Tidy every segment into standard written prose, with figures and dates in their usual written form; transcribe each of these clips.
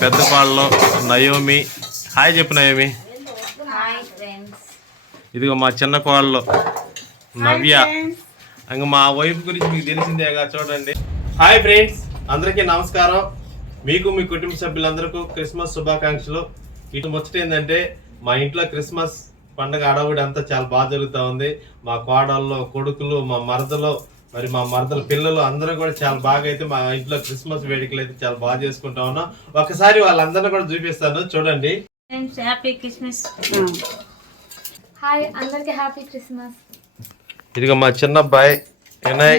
పెద్దపాళ్ళలో Naomi. Hi చెప్పు Naomi. ఇదిగో మా చిన్న కోళ్ళలో నవ్య. ఇంకా మా వైఫ్ గురించి మీకు తెలిసిందేగా, చూడండి. హాయ్ ఫ్రెండ్స్, అందరికీ నమస్కారం. మీకు మీ కుటుంబ సభ్యులందరికీ క్రిస్మస్ శుభాకాంక్షలు. ఇటు ముచ్చట ఏంటంటే, మా ఇంట్లో క్రిస్మస్ పండుగ అడవుడి అంతా చాలా బాగా జరుగుతూ ఉంది. మా కోడళ్ళు, కొడుకులు, మా మరదలు, మరి మా మరదల పిల్లలు అందరూ కూడా చాలా బాగా అయితే మా ఇంట్లో క్రిస్మస్ వేడుకలు అయితే చాలా బాగా చేసుకుంటా ఉన్నాం. ఒకసారి వాళ్ళందరినీ కూడా చూపిస్తాను, చూడండి. Happy Christmas. హాయ్ అందరికి హ్యాపీ క్రిస్మస్. ఇదిగో మా చిన్న అబ్బాయి వినయ్.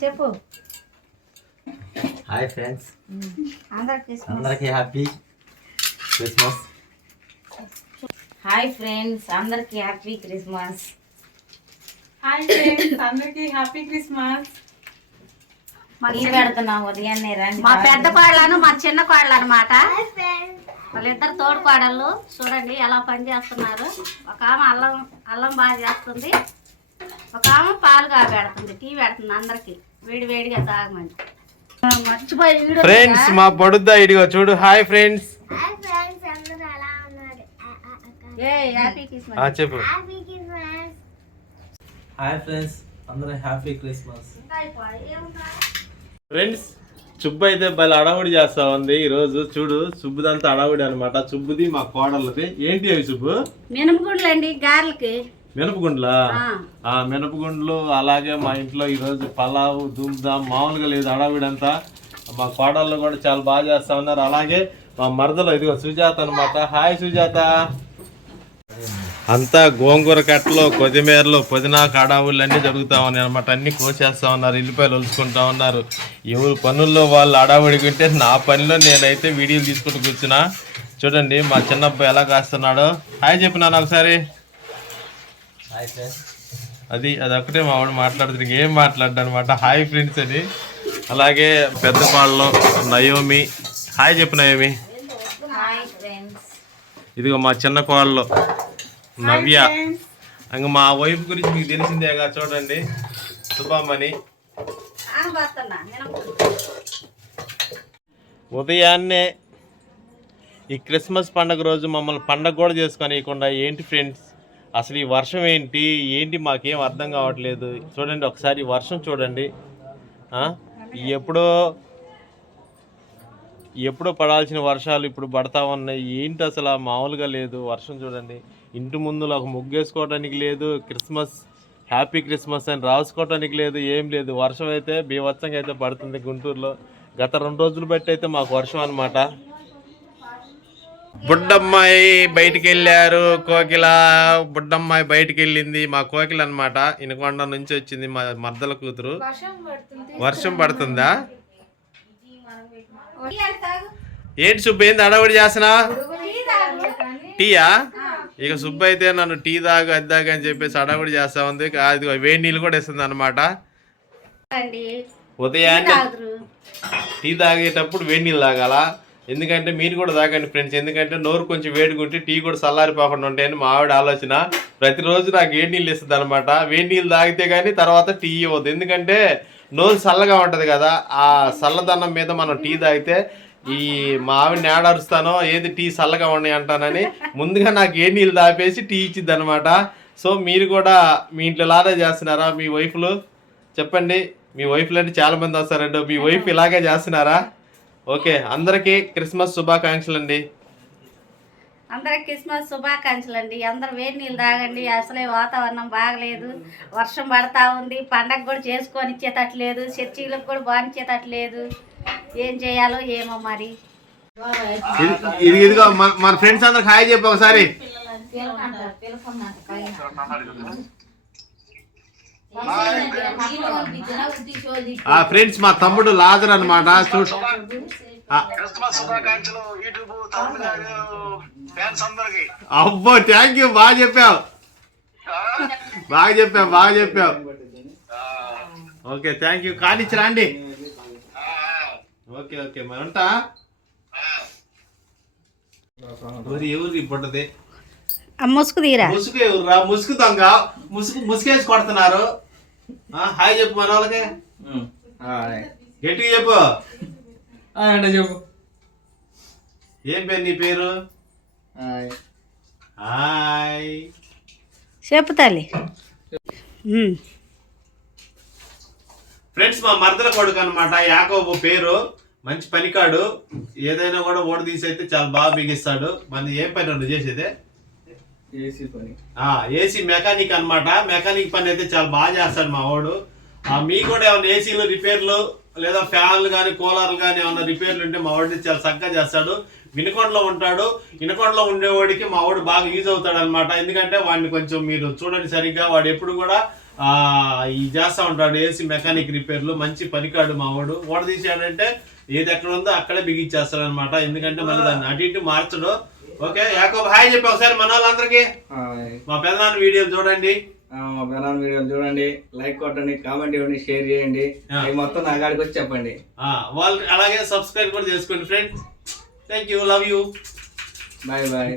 చెప్పు. హాయ్ ఫ్రెండ్స్, అందరికి హ్యాపీ క్రిస్మస్. హాయ్ ఫ్రెండ్స్, అందరికి హ్యాపీ క్రిస్మస్. హాయ్ ఫ్రెండ్స్, అందరికి హ్యాపీ క్రిస్మస్. పెడుతున్నాం ఉదయాన్నే రండి. మా పెద్ద కోడలను మా చిన్న కోడలు అనమాట. వాళ్ళిద్దరు తోడు కోడళ్ళు. చూడండి ఎలా పని చేస్తున్నారు. ఒక ఆమె అల్లం బాగా చేస్తుంది, ఒక ఆమె పాలు పెడుతుంది, టీ పెడుతుంది అందరికి వేడి వేడిగా తాగమని. మర్చిపోయి ఫ్రెండ్స్, మా పడుద్దా ఇడిగో చూడు. Hi friends. హ్యాపీ క్రిస్మస్ చెప్పు. హాయ్ ఫ్రెండ్స్, అందరూ హ్యాపీ క్రిస్మస్. ఫ్రెండ్స్, సుబ్బు అయితే భలే అడవుడి చేస్తా ఉంది ఈ రోజు. చూడు, సుబ్బుదంతా అడవుడి అనమాట. సుబ్బుది మా కోడలది. ఏంటి అవి సుబ్బు? మినపగుండ్లు అండి గారెలకి. మినపగుండ్లా? ఆ మినపగుండ్లు. అలాగే మా ఇంట్లో ఈరోజు పలావు ధూమ్ధామ్ మామూలుగా లేదు అడవుడి అంతా. మా కోడళ్ళు కూడా చాలా బాగా చేస్తా ఉన్నారు. అలాగే మా మరదలు ఇదిగో సుజాత అనమాట. హాయ్ సుజాత. అంతా గోంగూర కట్టలు, కొత్తిమీరలు, పుదీనాకు అడవుళ్ళు అన్నీ జరుగుతూ ఉన్నాయి అనమాట. అన్నీ కోసేస్తూ ఉన్నారు, ఎల్లిపాయలు ఒలుచుకుంటా ఉన్నారు. ఎవరు పనుల్లో వాళ్ళు అడవుడికుంటే నా పనిలో నేనైతే వీడియోలు తీసుకుంటూ కూర్చున్నా. చూడండి మా చిన్న అబ్బాయి ఎలా కాస్తున్నాడో. హాయ్ చెప్పినాను ఒకసారి. Hi friends. అది ఒకటే మా వాడు మాట్లాడుతుంది, ఏం మాట్లాడ్డా అనమాట. హాయ్ ఫ్రెండ్స్ అని. అలాగే పెద్దపాళ్ళలో నయోమి. హాయ్ చెప్పు నయోమి. Hi friends. ఇదిగో మా చిన్న కోళ్ళలో నవ్య. ఇంకా మా వైఫ్ గురించి మీకు తెలిసిందేగా, చూడండి. శుభమని. ఉదయాన్నే ఈ క్రిస్మస్ పండుగ రోజు మమ్మల్ని పండగ కూడా చేసుకొనియకుండా ఏంటి ఫ్రెండ్స్, అసలు ఈ వర్షం ఏంటి మాకేం అర్థం కావట్లేదు. చూడండి ఒకసారి ఈ వర్షం చూడండి. ఎప్పుడో పడాల్సిన వర్షాలు ఇప్పుడు పడతా ఉన్నాయి. ఏంటి అసలు మామూలుగా లేదు వర్షం. చూడండి, ఇంటి ముందులో ఒక ముగ్గేసుకోవడానికి లేదు, క్రిస్మస్ హ్యాపీ క్రిస్మస్ అని రాసుకోవడానికి లేదు, ఏం లేదు. వర్షం అయితే బీభత్సంగా అయితే పడుతుంది గుంటూరులో. గత 2 రోజులు బట్టి అయితే మాకు వర్షం అనమాట. బుడ్డమ్మాయి బయటికి వెళ్ళారు. కోకిల బుడ్డమ్మాయి బయటికి వెళ్ళింది. మా కోకిల అనమాట, ఇనకొండ నుంచి వచ్చింది, మా మర్దల కూతురు. వర్షం పడుతుందా? ఏంటి సుబ్బు, ఏంది అడవుడి చేస్తున్నా? టీయా? ఇక సుబ్బు అయితే నన్ను టీ తాగు అది తాగు అని చెప్పేసి అడవుడి చేస్తా ఉంది. అది వేడి నీళ్ళు కూడా ఇస్తుంది అనమాట. ఉదయాన్నే టీ తాగేటప్పుడు వేడి నీళ్ళు తాగాల. ఎందుకంటే మీరు కూడా తాగండి ఫ్రెండ్స్. ఎందుకంటే నోరు కొంచెం వేడిగుంటే టీ కూడా చల్లారిపోకుండా ఉంటాయని మా ఆవిడ ఆలోచన. ప్రతిరోజు నాకు వేడి నీళ్ళు ఇస్తుంది అనమాట. వేడి నీళ్ళు తాగితే కానీ తర్వాత టీ ఇవ్వద్దు. ఎందుకంటే నోరు చల్లగా ఉంటుంది కదా, ఆ చల్లదనం మీద మనం టీ తాగితే ఈ మా ఆవిడని ఏడారుస్తానో ఏది టీ చల్లగా ఉన్నాయి అంటానని ముందుగా నాకు ఏ నీళ్ళు తాపేసి టీ ఇచ్చిద్ది అనమాట. సో మీరు కూడా మీ ఇంట్లో ఇలాగే చేస్తున్నారా? మీ వైఫ్లు చెప్పండి. మీ వైఫ్లు అంటే చాలామంది వస్తారండి. మీ వైఫ్ ఇలాగే చేస్తున్నారా? ఓకే, అందరికీ క్రిస్మస్ శుభాకాంక్షలు అండి. అందరికి క్రిస్మస్ శుభాకాంక్షలు అండి. అందరు వేడి నీళ్ళు తాగండి. అసలే వాతావరణం బాగలేదు, వర్షం పడతా ఉంది. పండగ కూడా చేసుకొని ఇచ్చేటట్లేదు, చర్చీలకు కూడా బానిచ్చేటట్లేదు. ఏం చేయాలో ఏమో మరి. ఇదిగో మన ఫ్రెండ్స్ అందరికి హాయ్ చెప్పు ఒకసారి. ఫ్రెండ్స్, మా తమ్ముడు లాజర్ అనమాట. అబ్బో థ్యాంక్ యూ, బాగా చెప్పావు. Okay thank you. కానిచ్చిరా అండి. ఓకే మరి ఉంటా. ఎవరు ఇప్పటిది ముసుగు తీరా? ముసుగు ఎవర్రా? ముసుగు దొంగ. ముసుగేసి కొడుతున్నారు. హాయ్ చెప్పు మన వాళ్ళకి. గట్టిగా చెప్పు. చెప్పు. ఏం పేరు నీ పేరు? హాయ్. హాయ్. చెప్పు తల్లి. ఫ్రెండ్స్, మా మరదల కొడుకు అనమాట యాకోబు పేరు. మంచి పనికాడు, ఏదైనా కూడా ఓడ తీసి అయితే చాలా బాగా బిగిస్తాడు. మన ఏం పని నువ్వు చేసేదే? ఏసీ పని. ఏసీ మెకానిక్ అన్నమాట. మెకానిక్ పని అయితే చాలా బాగా చేస్తాడు మా వాడు. మీకు కూడా ఏమైనా ఏసీలు రిపేర్లు లేదా ఫ్యాన్లు కానీ కూలర్లు కానీ ఏమైనా రిపేర్లు ఉంటే మా వాడిని చాలా చక్కగా చేస్తాడు. వినుకొండలో ఉంటాడు. వినుకొండలో ఉండేవాడికి మా వాడు బాగా యూజ్ అవుతాడు అనమాట. ఎందుకంటే వాడిని కొంచెం మీరు చూడండి సరిగ్గా, వాడు ఎప్పుడు కూడా ఈ చేస్తూ ఉంటాడు ఏసీ మెకానిక్ రిపేర్లు. మంచి పనికాడు మా వాడు. ఓడ తీసాడంటే ఏది ఎక్కడ ఉందో అక్కడే బిగించేస్తాడు అనమాట. ఎందుకంటే మళ్ళీ దాన్ని అటు ఇటు మార్చడు. ఓకే యాకోబ్, హాయ్ చెప్పి ఒకసారి మన వాళ్ళందరికీ. మా పెద్దనాన్న వీడియోలు చూడండి, మా పెనాన్ వీడియోలు చూడండి, లైక్ కొట్టండి, కామెంట్ ఇవ్వండి, షేర్ చేయండి. అవి మొత్తం నా కాడికి వచ్చి చెప్పండి. వాళ్ళు అలాగే సబ్స్క్రైబ్ కూడా చేసుకోండి friends. Thank you, love you, bye bye.